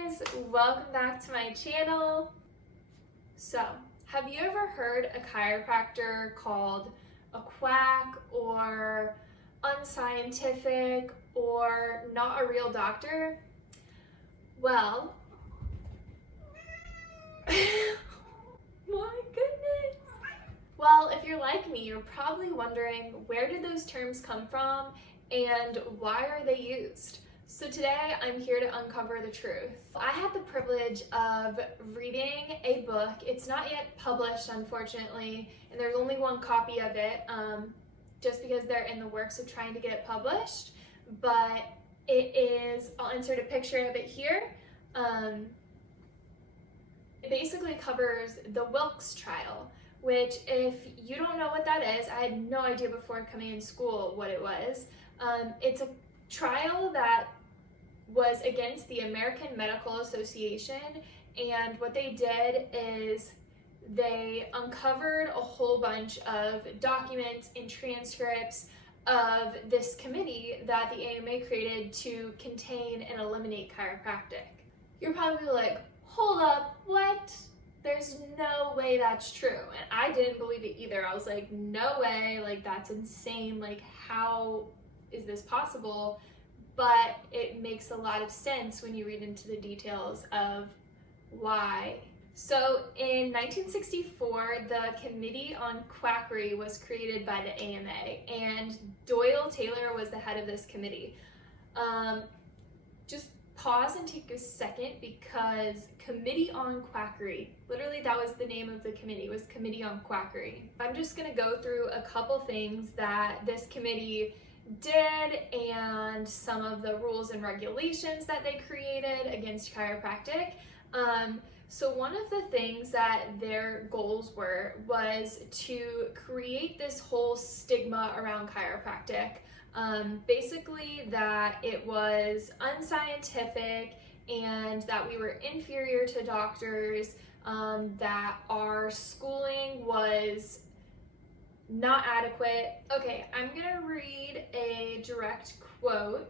guys, welcome back to my channel. So, have you ever heard a chiropractor called a quack or unscientific or not a real doctor? Well, my goodness. Well, if you're like me, you're probably wondering, where did those terms come from and why are they used? So today I'm here to uncover the truth. I had the privilege of reading a book. It's not yet published, unfortunately, and there's only one copy of it, just because they're in the works of trying to get it published. But it is, I'll insert a picture of it here. It basically covers the Wilkes trial, which, if you don't know what that is, I had no idea before coming in school what it was. It's a trial that was against the American Medical Association, and what they did is they uncovered a whole bunch of documents and transcripts of this committee that the AMA created to contain and eliminate chiropractic. You're probably like, hold up, what? There's no way that's true. And I didn't believe it either. I was like, no way, like that's insane, like how is this possible? But it makes a lot of sense when you read into the details of why. So in 1964, the Committee on Quackery was created by the AMA, and Doyle Taylor was the head of this committee. Just pause and take a second, because Committee on Quackery, literally that was the name of the committee, was Committee on Quackery. I'm just gonna go through a couple things that this committee did and some of the rules and regulations that they created against chiropractic. So one of the things that their goals was to create this whole stigma around chiropractic. Basically that it was unscientific and that we were inferior to doctors, that our schooling was not adequate. Okay, I'm gonna read a direct quote.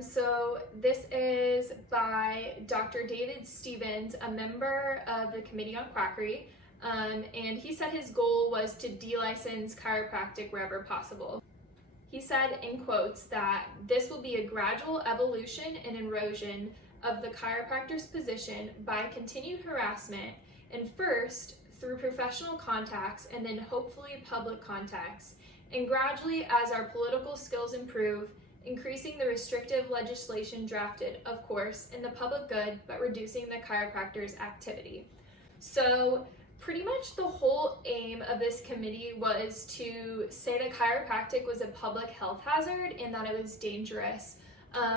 So this is by Dr. David Stevens, a member of the Committee on Quackery, and he said his goal was to de-license chiropractic wherever possible. He said in quotes that this will be a gradual evolution and erosion of the chiropractor's position by continued harassment, and first through professional contacts and then hopefully public contacts, and gradually as our political skills improve, increasing the restrictive legislation drafted, of course, in the public good, but reducing the chiropractor's activity. So pretty much the whole aim of this committee was to say that chiropractic was a public health hazard and that it was dangerous,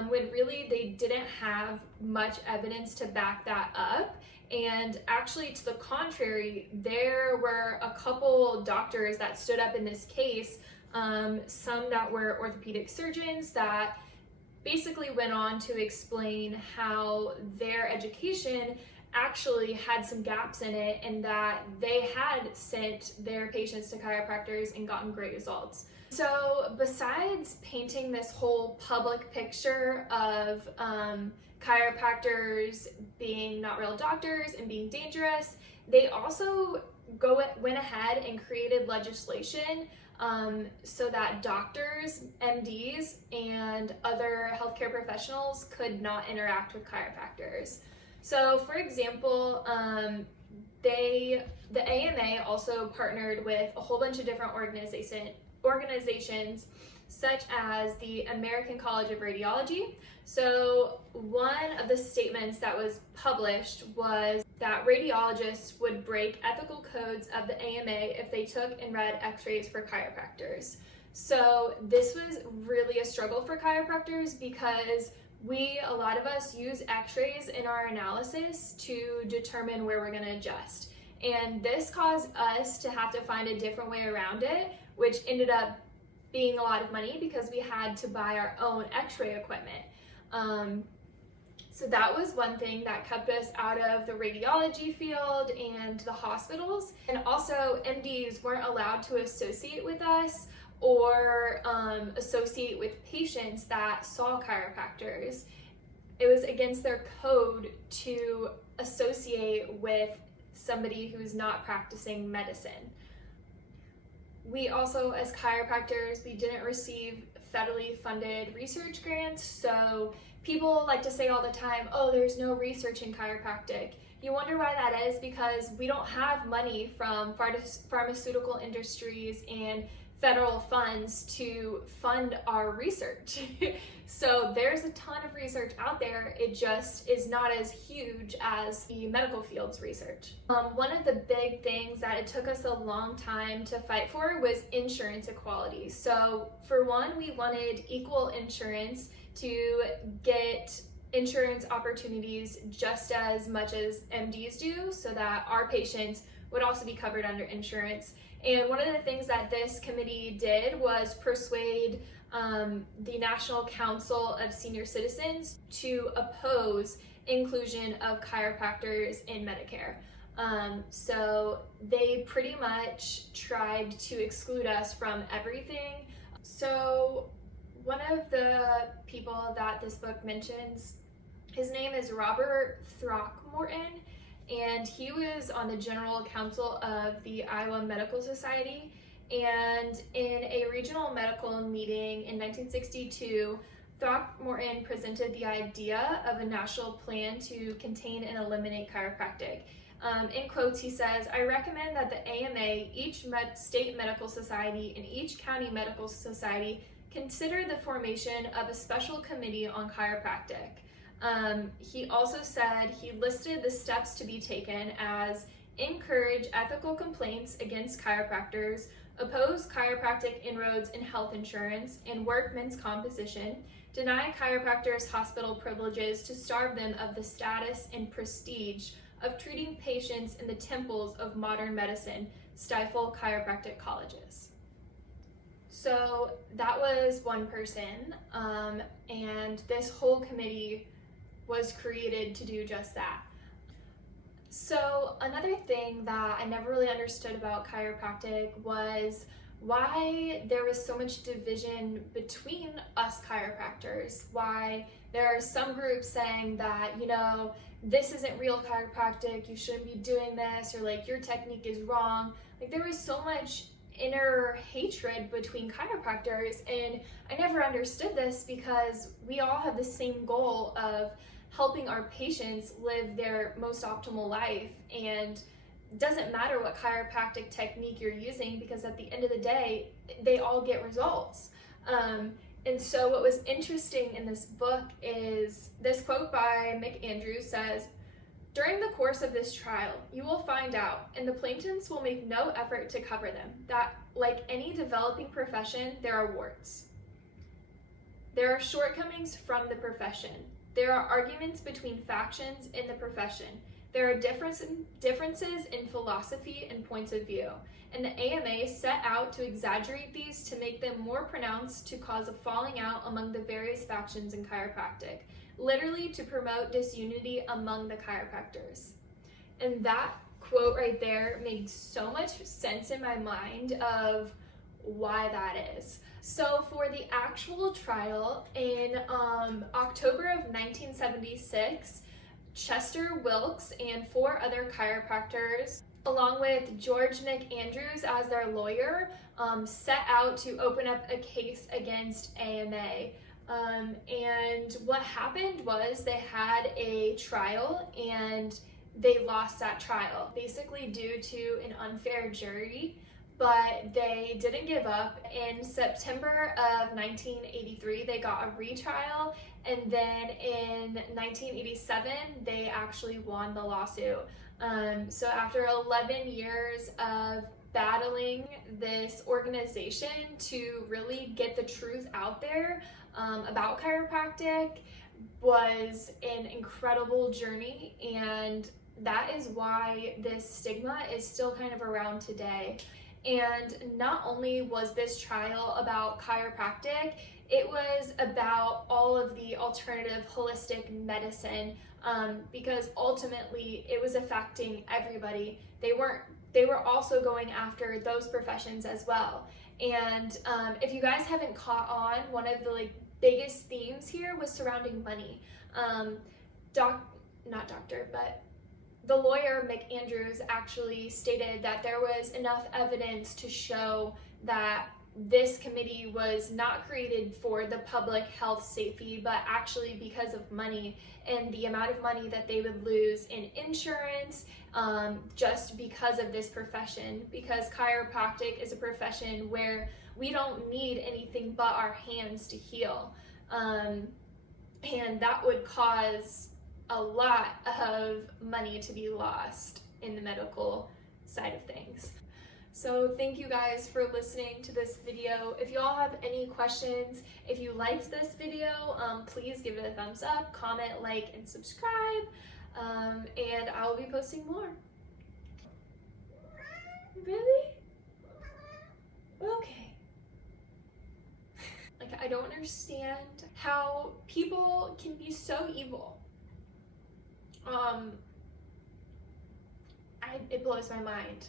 when really they didn't have much evidence to back that up. And actually, to the contrary, there were a couple doctors that stood up in this case, some that were orthopedic surgeons that basically went on to explain how their education actually had some gaps in it and that they had sent their patients to chiropractors and gotten great results. So besides painting this whole public picture of chiropractors being not real doctors and being dangerous, they also went ahead and created legislation so that doctors, MDs, and other healthcare professionals could not interact with chiropractors. So for example, the AMA also partnered with a whole bunch of different organizations such as the American College of Radiology. So one of the statements that was published was that radiologists would break ethical codes of the AMA if they took and read x-rays for chiropractors. So this was really a struggle for chiropractors, because a lot of us use x-rays in our analysis to determine where we're gonna adjust. And this caused us to have to find a different way around it, which ended up being a lot of money because we had to buy our own x-ray equipment. So that was one thing that kept us out of the radiology field and the hospitals. And also MDs weren't allowed to associate with us or associate with patients that saw chiropractors. it was against their code to associate with somebody who's not practicing medicine. We also, as chiropractors, we didn't receive federally funded research grants, so people like to say all the time, oh, there's no research in chiropractic. You wonder why that is, because we don't have money from pharmaceutical industries and federal funds to fund our research. So there's a ton of research out there, it just is not as huge as the medical field's research. One of the big things that it took us a long time to fight for was insurance equality. So for one, we wanted equal insurance to get insurance opportunities just as much as MDs do, so that our patients would also be covered under insurance. And one of the things that this committee did was persuade the National Council of Senior Citizens to oppose inclusion of chiropractors in Medicare. So they pretty much tried to exclude us from everything. So one of the people that this book mentions, his name is Robert Throckmorton, and he was on the General Council of the Iowa Medical Society. And in a regional medical meeting in 1962, Throckmorton presented the idea of a national plan to contain and eliminate chiropractic. In quotes, he says, "I recommend that the AMA, each state medical society, and each county medical society consider the formation of a special committee on chiropractic." He also said he listed the steps to be taken as encourage ethical complaints against chiropractors, oppose chiropractic inroads in health insurance and workmen's compensation, deny chiropractors hospital privileges to starve them of the status and prestige of treating patients in the temples of modern medicine, stifle chiropractic colleges. So that was one person, and this whole committee was created to do just that. So another thing that I never really understood about chiropractic was why there was so much division between us chiropractors, why there are some groups saying that, you know, this isn't real chiropractic, you shouldn't be doing this, or like your technique is wrong. Like there was so much inner hatred between chiropractors, and I never understood this because we all have the same goal of helping our patients live their most optimal life, and it doesn't matter what chiropractic technique you're using, because at the end of the day they all get results. And so what was interesting in this book is this quote by Mick Andrews says, "During the course of this trial, you will find out, and the plaintiffs will make no effort to cover them, that like any developing profession, there are warts. There are shortcomings from the profession. There are arguments between factions in the profession. There are differences in philosophy and points of view, and the AMA set out to exaggerate these to make them more pronounced, to cause a falling out among the various factions in chiropractic, literally to promote disunity among the chiropractors." And that quote right there made so much sense in my mind of why that is. So for the actual trial in October of 1976, Chester Wilkes and 4 other chiropractors, along with George McAndrews as their lawyer, set out to open up a case against AMA. And what happened was they had a trial and they lost that trial, basically due to an unfair jury, but they didn't give up. In September of 1983, they got a retrial, and then in 1987, they actually won the lawsuit. So after 11 years of battling this organization to really get the truth out there about chiropractic, was an incredible journey, and that is why this stigma is still kind of around today. And not only was this trial about chiropractic, it was about all of the alternative holistic medicine, because ultimately it was affecting everybody. They were also going after those professions as well. And if you guys haven't caught on, one of the biggest themes here was surrounding money. Not doctor, but the lawyer McAndrews actually stated that there was enough evidence to show that this committee was not created for the public health safety, but actually because of money and the amount of money that they would lose in insurance, just because of this profession. Because chiropractic is a profession where we don't need anything but our hands to heal, and that would cause a lot of money to be lost in the medical side of things. So thank you guys for listening to this video. If you all have any questions, if you liked this video, please give it a thumbs up, comment, like, and subscribe, and I'll be posting more. Really? Okay. Like, I don't understand how people can be so evil. It blows my mind.